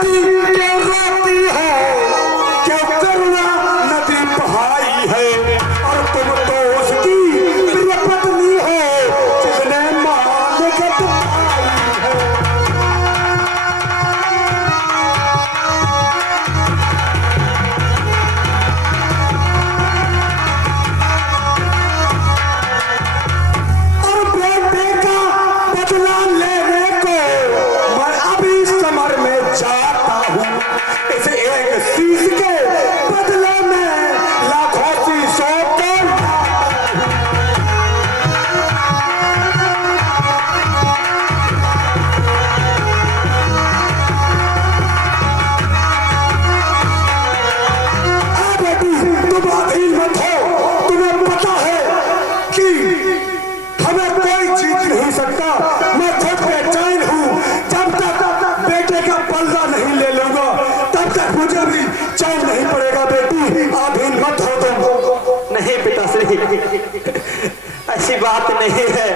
बेटी क्यों रोती है, क्यों करुणा नदी बहाई है, और तुम तो उसकी प्रिय पत्नी हो जिसने मालिकत पाई है। और बेटे का बदला लेने को मैं अभी समर में जाता हूँ। इस एक शीश के बदले में लाखों शीशों को लाता हूँ। बेटी तुम अधीन मत हो, तुम्हें पता है कि हमें कोई जीत नहीं सकता। मैं खुद बेचैन हूँ, जब तक बेटे का बदला नहीं ले लूंगा तब तक मुझे भी चैन नहीं पड़ेगा। बेटी अधीन मत हो तुम। नहीं पिताश्री, ऐसी बात नहीं है।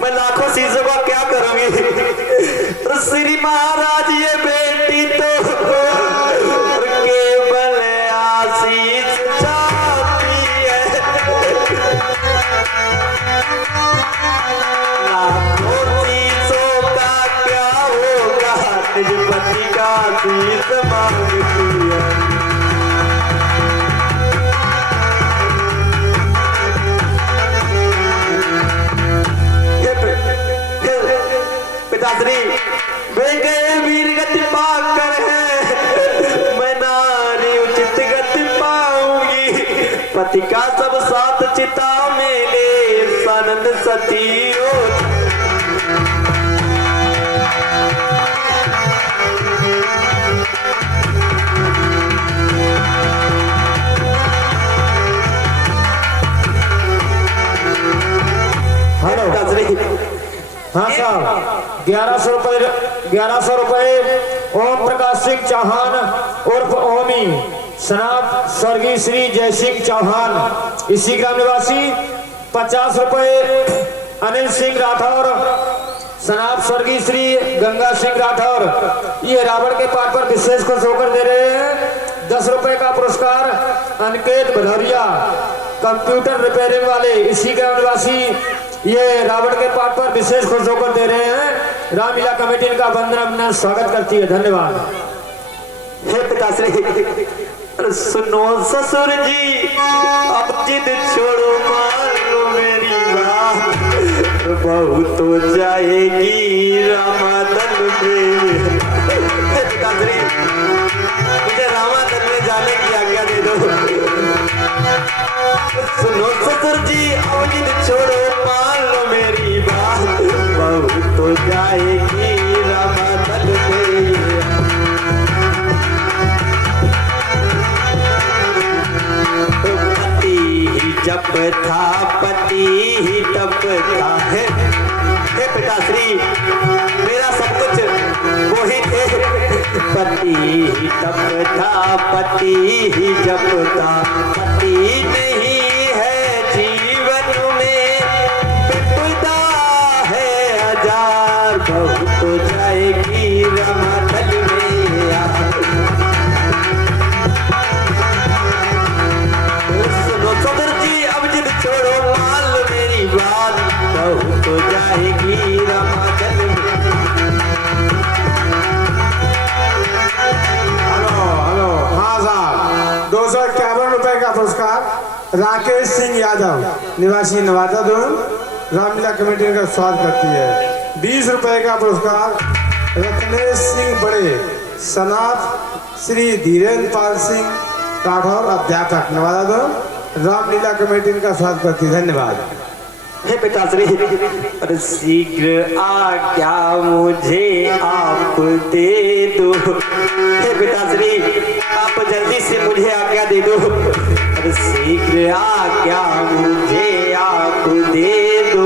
मैं लाखों चीजों का क्या करूंगी। तो श्री महाराज ये बेटी तो केवल आशीष चाहती है। लाखों चीजों का क्या होगा, निज पति का आशीष मांगती है। पिताश्री वे गए वीर गति पाकर है, मैं नारी उचित गति पाऊंगी। पति का सब साथ चिता मेले सानंद सती हो। हेलो हाँ साहब, 1100 रुपए ओम प्रकाश सिंह चौहान उर्फ ओमी सनाब स्वर्गीय श्री जय सिंह चौहान इसी ग्राम निवासी। 50 रुपए अनिल सिंह राठौर सनाब स्वर्गीय श्री गंगा सिंह राठौर, ये रावण के पाठ पर विशेष खुश होकर दे रहे हैं। 10 रुपए का पुरस्कार अनिकेत भदौरिया कंप्यूटर रिपेयरिंग वाले इसी ग्राम निवासी, ये रावण के पाठ पर विशेष खुश होकर दे रहे हैं। रामलीला कमेटी इनका वंदना स्वागत करती है, धन्यवाद। हे पिताश्री, सुनो ससुर जी अब जिद छोड़ो, मान लो मेरी बात, बहू तो जाएगी रामादल में। हे पिताश्री, मुझे रामादल में जाने की आज्ञा दे दो। सुनो ससुर जी अब जिद छोड़ो, मान लो मेरी बात, बहू तो जाएगी रामादल में। पति ही जब था पति ही तब था है। हे पिताश्री, मेरा सब कुछ वो ही थे। पति ही तब था पति ही जब था, पति नहीं है जीवन में, विपदा है हजार, बहू तो जाएगी रामादल में। सुनो सदर जी अब जिद छोड़ो, मान लो मेरी बात, बहू तो जाएगी रामादल में। हेलो हाँ साहब, 251 रुपए का पुरस्कार राकेश सिंह यादव निवासी नवादा दून, रामलीला कमेटी का स्वागत करती है। 20 रुपए का पुरस्कार रत्नेश सिंह बड़े सनात श्री धीरेन्द्र पाल सिंह राठौर अध्यापक नवादा दून, रामलीला कमेटी का स्वागत करती है, धन्यवाद। हे पिताश्री, अरे शीघ्र आज्ञा मुझे आप दे दो। हे पिताश्री, आप जल्दी से मुझे आज्ञा दे दो। अरे शीघ्र आज्ञा मुझे आप दे दो,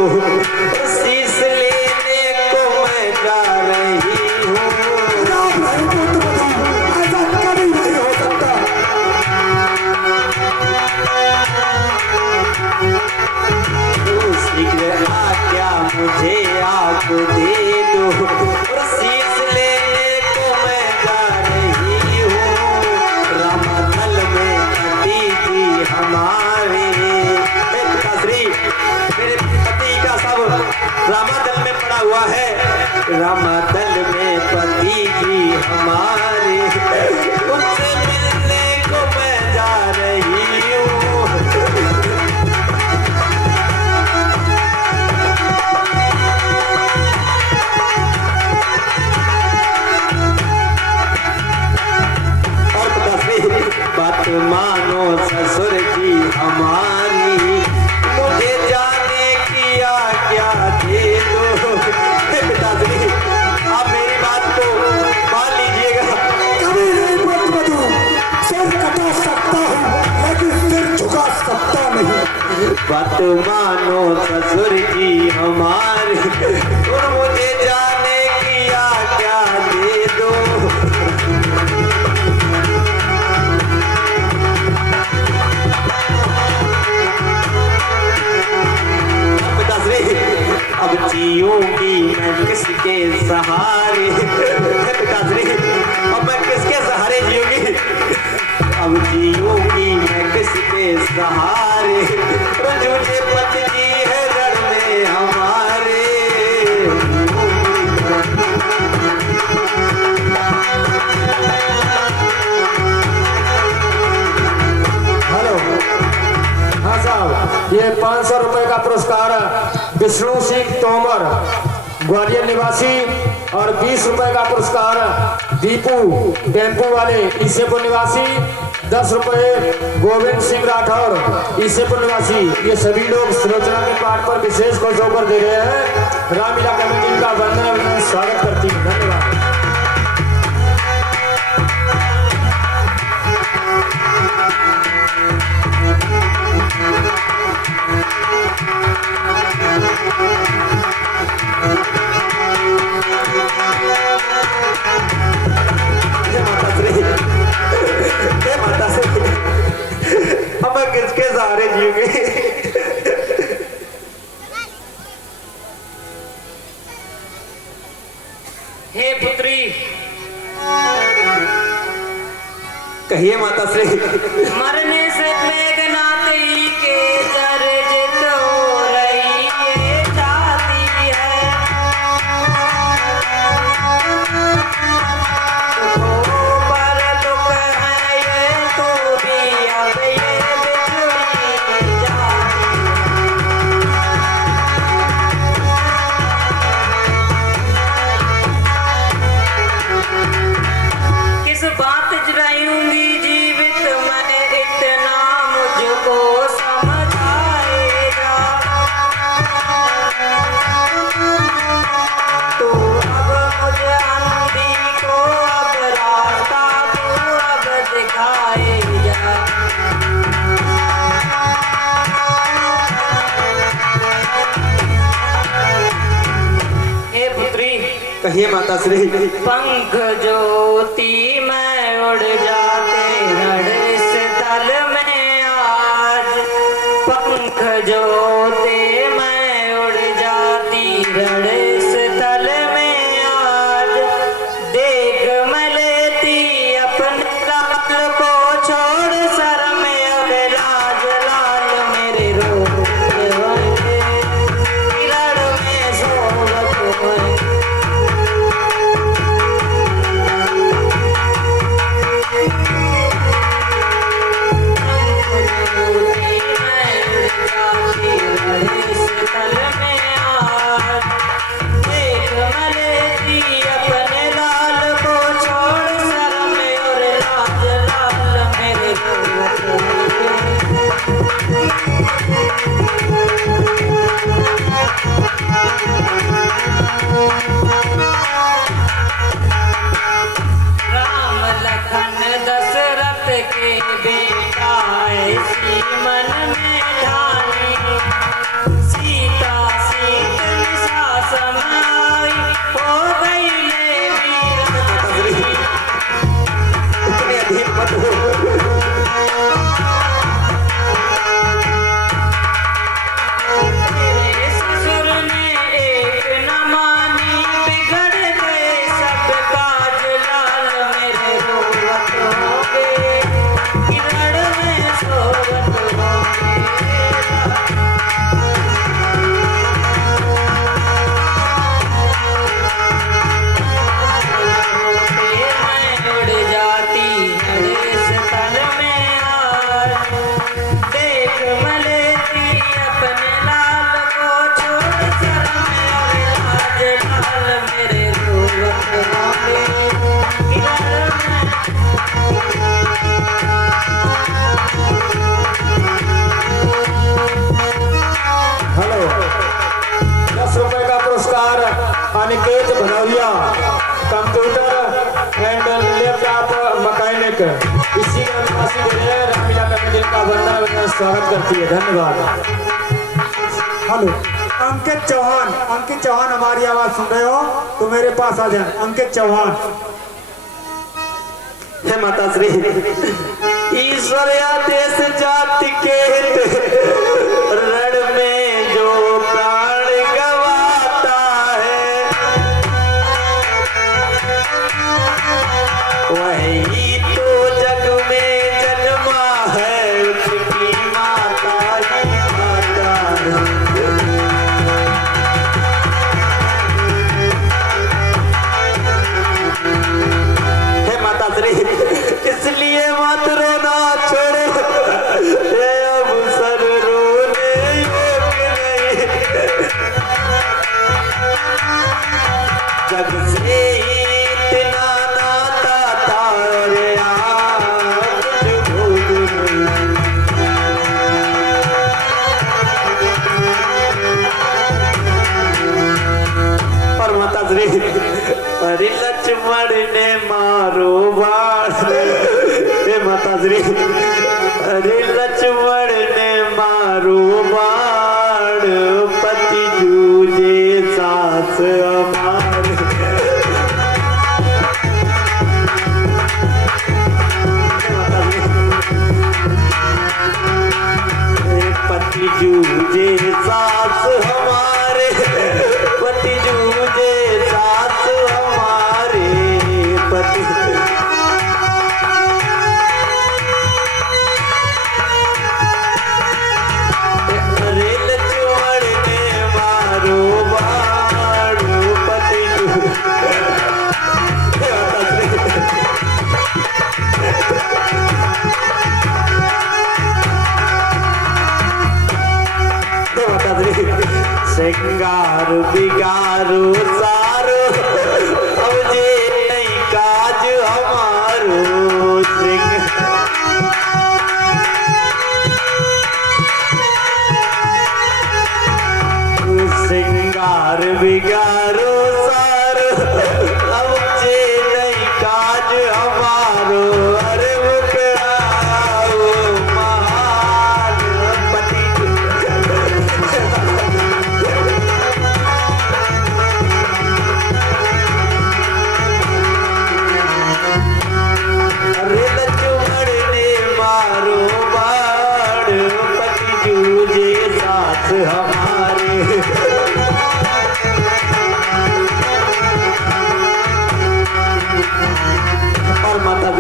शीश लेने को मैं जा रही हूँ। ऐसा कभी नहीं हो सकता। शीघ्र आज्ञा मुझे आप दे दो, शीश लेने को मैं जा में पड़ा हुआ है, रामादल में पति जी हमारे, उनसे मिलने को मैं जा रही हूँ। और पिताश्री बात मानो ससुर जी हमारी, मुझे जाने की आज्ञा दे दो। हे पिताश्री, आप मेरी बात को मान लीजिएगा। कभी नहीं मत बदू, सिर कटा सकता हूँ लेकिन सिर झुका सकता नहीं। बात मानो ससुर जी हमारे, और मुझे जाने की आज्ञा दे दो। पिताश्री, अब जीऊंगी मैं किसके सहारे? पिताश्री, अब मैं किसके सहारे जीऊंगी? अब जीऊंगी मैं किसके सहारे? रुझे पति जी है रण में हमारे। हेलो, हाँ साहब, ये 500 रुपए का पुरस्कार विष्णु सिंह तोमर ग्वालियर निवासी, और 20 रुपए का पुरस्कार दीपू टेम्पू वाले ईसेपुर निवासी, 10 रुपए गोविंद सिंह राठौर ईसेपुर निवासी। ये सभी लोग सुलोचना के पाठ पर विशेष खुश होकर दे रहे हैं। रामलीला कमेटी का वंदना अभिनंदन स्वागत करती हूँ। धन्यवाद। माता श्री, अब मैं किसके सहारे जीऊंगी? हे पुत्री, कहिए माता श्री। मरने से मेघनाथ ही के चर्चित हो रही ये जाती है। दुखों पर दुख है ये तू भी अब ये बिछड़ी जाती है। किस बात रहूंगी जीवित मैं, इतना मुझको समझ आएगा। तू अब मुझे अंधी को अब रास्ता तू अब दिखाएगा। हे पुत्री, कहिए माता श्री। पंख ज्योति में उड़ जाते रण इस तल में आज। पंख ज्योति में उड़ जाती रण इस तल में आज। देख मैं लेती अपने लाल को छोड़ सर में अब लाज लाल मेरे रोते होंगे रण में सोवत होंगे। Aniket Bhadauria computer and laptop mechanic इसी का निवासी दे रहे हैं। रामलीला कमेटी का वंदना स्वागत करती है। धन्यवाद। हेलो अंकित चौहान हमारी आवाज सुन रहे हो तो मेरे पास आ जाए। अंकित चौहान। हे माता श्री ईश्वर आदेश जाति के रण में जो प्राण गवाता है वही तो जग में जन्मा है उसकी माता ही माता है। हे माता श्री इसलिए मत रोना छोड़ो ये अवसर रोने योग्य नहीं। जग से इतना नाता था और आज भूल गई। और माता श्री अरे लक्ष्मण ने मारो बाण हे माता श्री अरे लक्ष्मण ने मारो बाण पति जूझे सास अमार। पति जूझे सास हमारे पति जूझे सास हमारे पति। अरे लक्ष्मण ने मारो बाण पति श्रृंगार बिगारो सारो अब जे नहीं काज हमारो श्रृंगार बिगारो सारो अब जे नहीं काज हमारो। अरे मुकराओ महान पति अरे लक्ष्मण ने मारो बाण पति जूझे साथ हमारे। और माता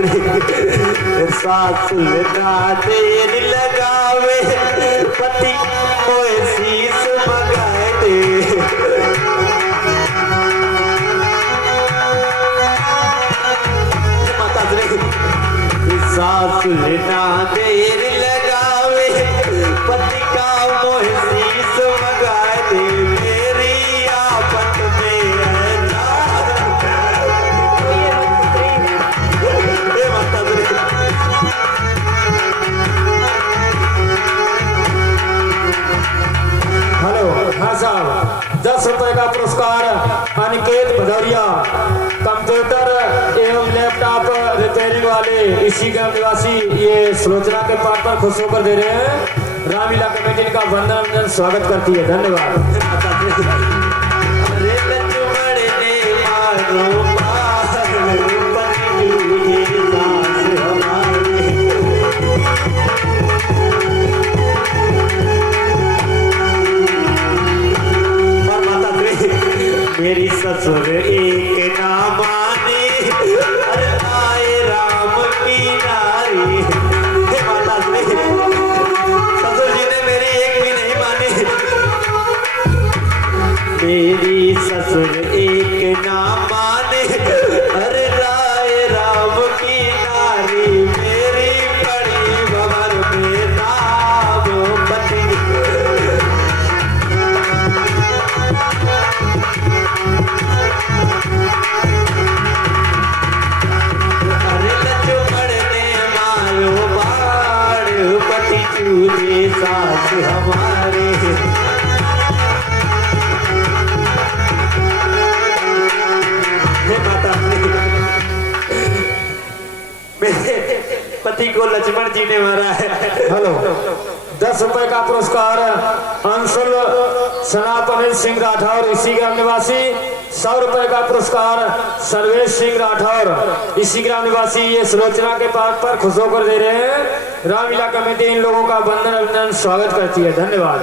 सास लगा देर लगावे पति मोए शीस मगाए दे। सास लेना देर लगावे पति का मोह शीस मगाए दे। मेरी आफत में है माता हेलो हाँ साहब 10 रुपए का पुरस्कार अनिकेत भदौरिया कंप्यूटर एवं लैपटॉप रिपेयरिंग वाले इसी गांव निवासी ये सुलोचना के पाठ पर खुश होकर दे रहे हैं। रामलीला कमेटी का वंदन स्वागत करती है। धन्यवाद। अरे लक्ष्मण ने मारो बाण पति जूझे सास हमारे। और माता मेरी ससुर एक ना माने अरे आए राम की नारी। हे माता ससुर जी ने मेरी एक भी नहीं मानी। मेरी ससुर एक ना माने अरे राय राम की नारी। मेरी बड़ी भवर में नाम पति। अरे लक्ष्मण ने मारो बाण पति जूझे सास हमारे। को लक्ष्मण जी ने मारा है। हेलो 10 रुपए का पुरस्कार अंशुल सनाप अनिल सिंह राठौर इसी ग्राम निवासी। 100 रुपए का पुरस्कार सर्वेश सिंह राठौर इसी ग्राम निवासी। ये सुलोचना के पाठ पर खुश होकर दे रहे हैं। रामलीला कमेटी इन लोगों का वंदन अभिनंदन स्वागत करती है। धन्यवाद।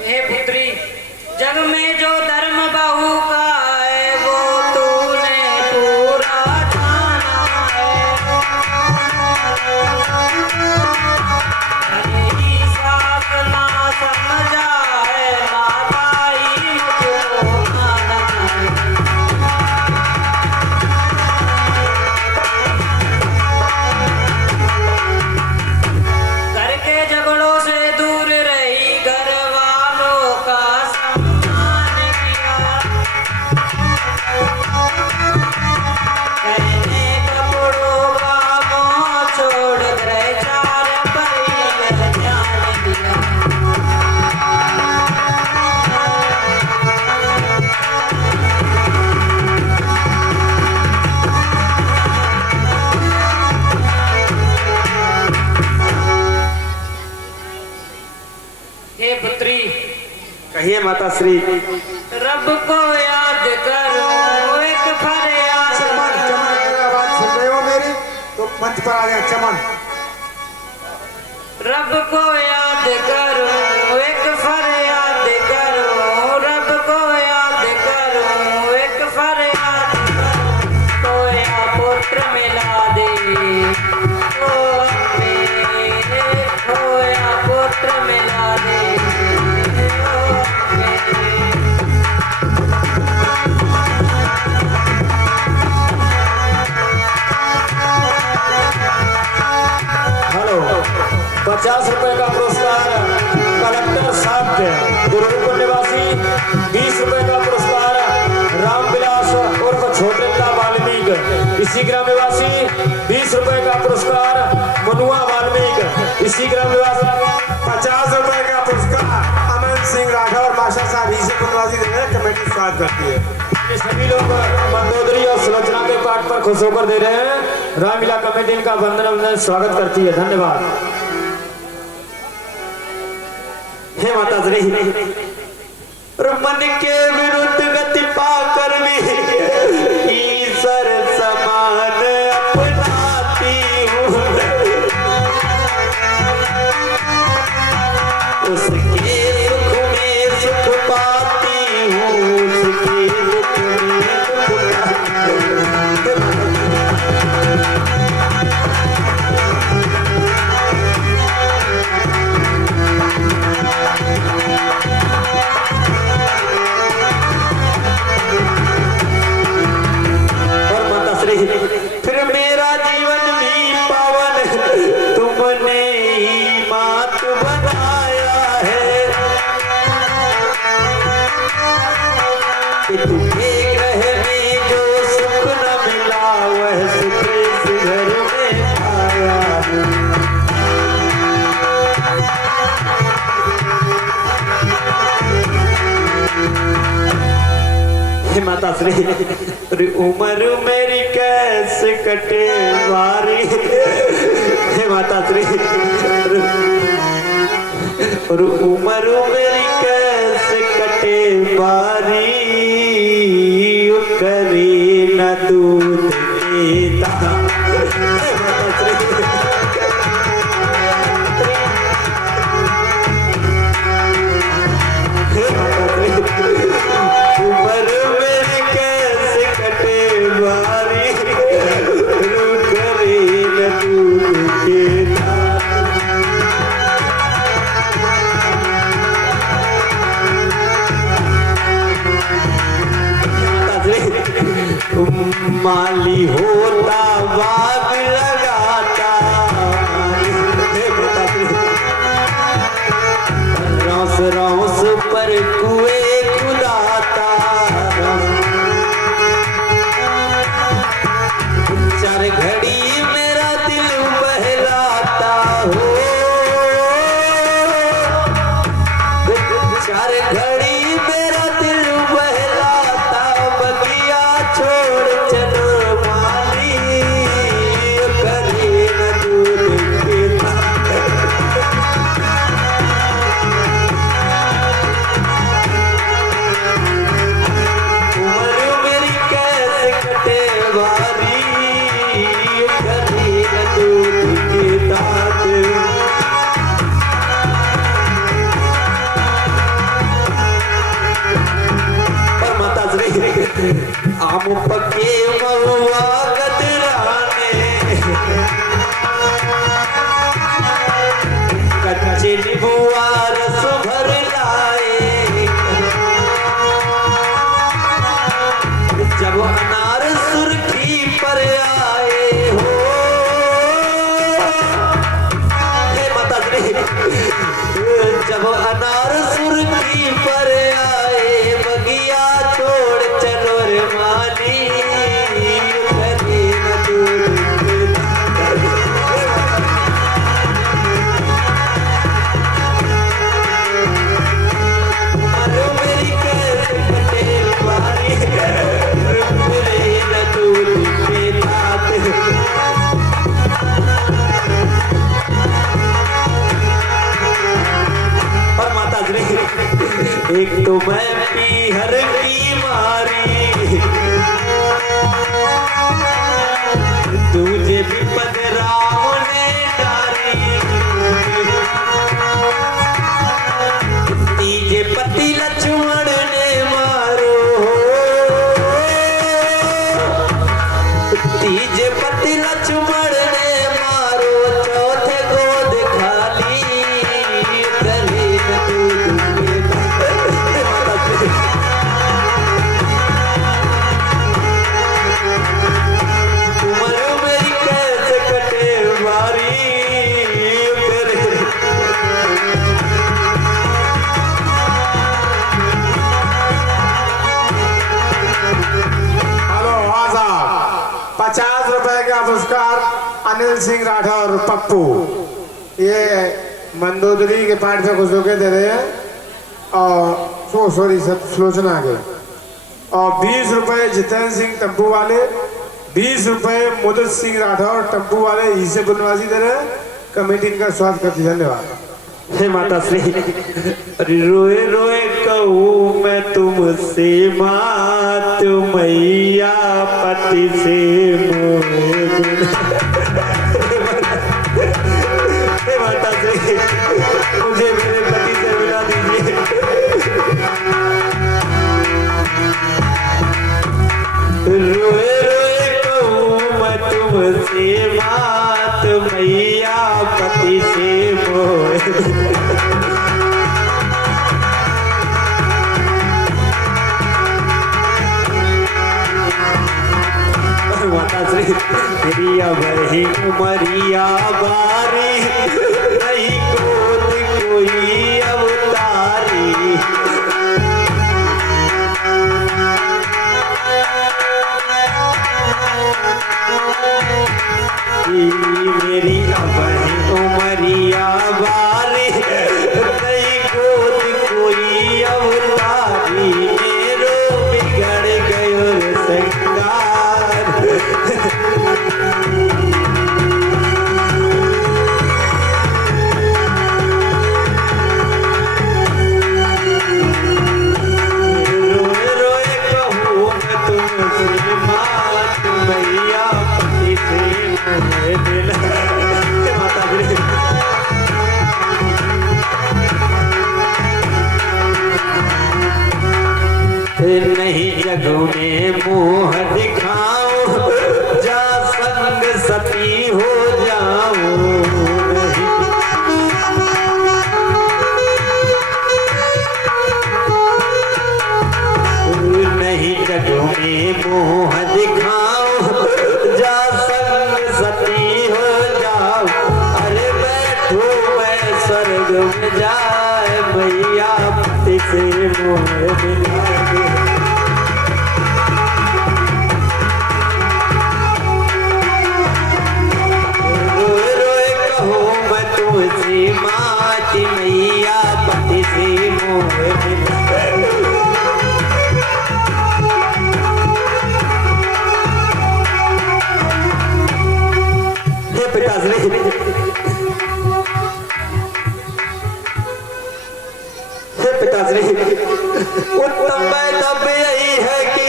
हे पुत्री, जग में जो धर्म बहू का है वो तूने पूरा जाना है। अरे ही सास ना समझा है, माता ही मुझको माना है। घर के झगड़ों से दूर रही, घर वालों का सम्मान किया। पहने कपड़ों का मोह छोड़ कर चार परिवार जान दिया। हे पुत्री, कहिए माता श्री। रब को याद करो, एक फरियाद चमन चमन अगर आवाज सुन रहे हो मेरी तो मंच पर आ जाए। चमन रब को याद करो, एक फरियाद करो। रब को याद करो, एक फरियाद करो। खोया पुत्र मिला दे, ओ मेरे खोया पुत्र मिला दे, ओ मेरे। हेलो 50 रुपए का पुरस्कार कलेक्टर साहब दुर्गपुर निवासी। 20 रुपए का पुरस्कार रामविलास उर्फ छोटेला वाल्मीकि इसी ग्राम निवासी। 20 रुपए का पुरस्कार मनुआ वाल्मीकि इसी ग्राम निवासी। 50 रुपए का पुरस्कार अमन सिंह राठौर माशा साहब इसी निवासी दे रहे हैं। कमेटी स्वागत करती है। ये सभी लोग मंदोदरी और सुलोचना के पाठ पर खुश होकर दे रहे हैं। रामलीला कमेटी इनका वंदन अभिनंदन स्वागत करती है। धन्यवाद। हे माता श्री, मन के विरुद्ध गति पाकर भी ईश्वर समान अपनाती हूँ। उसके सुख में सुख पाती हूँ, उसके दुख में दुख पाती हूँ। और माता श्री, फिर मेरा जीवन भी पावन तुमने ही मात बनाया है। कि तुझे ग्रह में जो सुख न मिला वह सुख इस घर में पाया है। हे माता श्री, अरे उम्र मेरी कैसे कटे बारी। हे माता श्री, और उम्र मेरी कैसे कटे बारी। करे न दूध देता। हे माता श्री, हे माता श्री, उम्र मेरी कैसे कटे बारी। करे न दूध देता। माली होता बाग लगाता। रौस रौस पर कुएं खुदाता। चार घड़ी मेरा दिल बहलाता हो। चार घड़ी मेरा दिल बहलाता। बगिया छोड़ चलो माली। हम पके महुआ गदराने कच्चे नींबुआ रस भर लाए जब अनार सुर्खी पर आए हो हे माता जी जब अनार सुर्खी पर आए बगिया छोड़ चलो रे माली करे न दूर अरे मेरी कैसे कटे वाली करे न दूर के साथ और माता जी एक तो मैं पीहर की मारी तुझे भी पदराव ने डाली तीजे पति लक्ष्मण ने मारो तीजे पति लक्ष्मण ने मारो चौथे गोद खाली गले न दूध उमर मेरी कैसे कटे बारी करे हेलो आजाद 50 रुपए का पुरस्कार अनिल सिंह राठौर पप्पू ये मंदोदरी के पार्ट पे कुछ लोग दे रहे हैं और सॉरी सुलोचना के और 20 रुपए जितेंद्र सिंह टम्पू वाले 20 रुपए मुदत सिंह राठौर टम्पू वाले इसे बुनवासी दे रहे हैं कमेटी इनका स्वागत करती है धन्यवाद हे माता श्री अरे रोए रोए कहूँ मैं तुमसे मात मैया पति से मोहे हे माता श्री मुझे मेरे पति से मिला दीजिए रोए रोए कहूँ मैं तुमसे मात मैया पति से मोहे माता श्री तेरी वही उमरिया बारी नहीं कोत कोई अवतारी मेरी वही उमरिया बारी नहीं कोत कोई अवतारी मेरो बिगड़ गयो रे संगार रोए रोए कहूँ मैं तुमसे मात मैया पति से मोहे दिल माता जी नहीं जग में मुँह दिखाओ जा संग सती हो जाओ नहीं जग में मुँह दिखाओ जा संग सती हो जाओ अरे बैठो मैं स्वर्ग में जाए मैया पति से मोह मिला रोए रोए कहो मैं तुझसे माती मैया पति से मोह मिला हे पिताश्री हे पिताश्री उत्तम तब यही है कि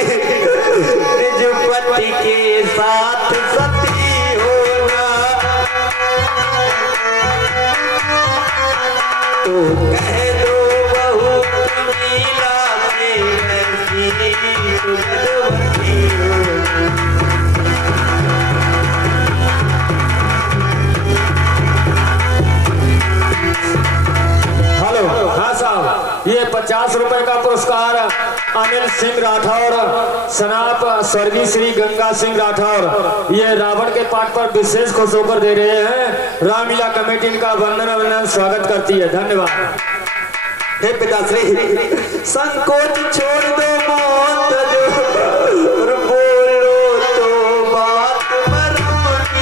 निज पति के साथ सती होना तो कह दो बहू मीला से सुगंधवती हेलो, हाँ साहब, ये 50 रुपए का पुरस्कार अनिल सिंह राठौर सनाप स्वर्गीय श्री गंगा सिंह राठौर ये रावण के पाठ पर विशेष खुश होकर दे रहे हैं। रामलीला कमेटी इनका वंदन स्वागत करती है। धन्यवाद। हे पिताश्री, संकोच छोड़ दो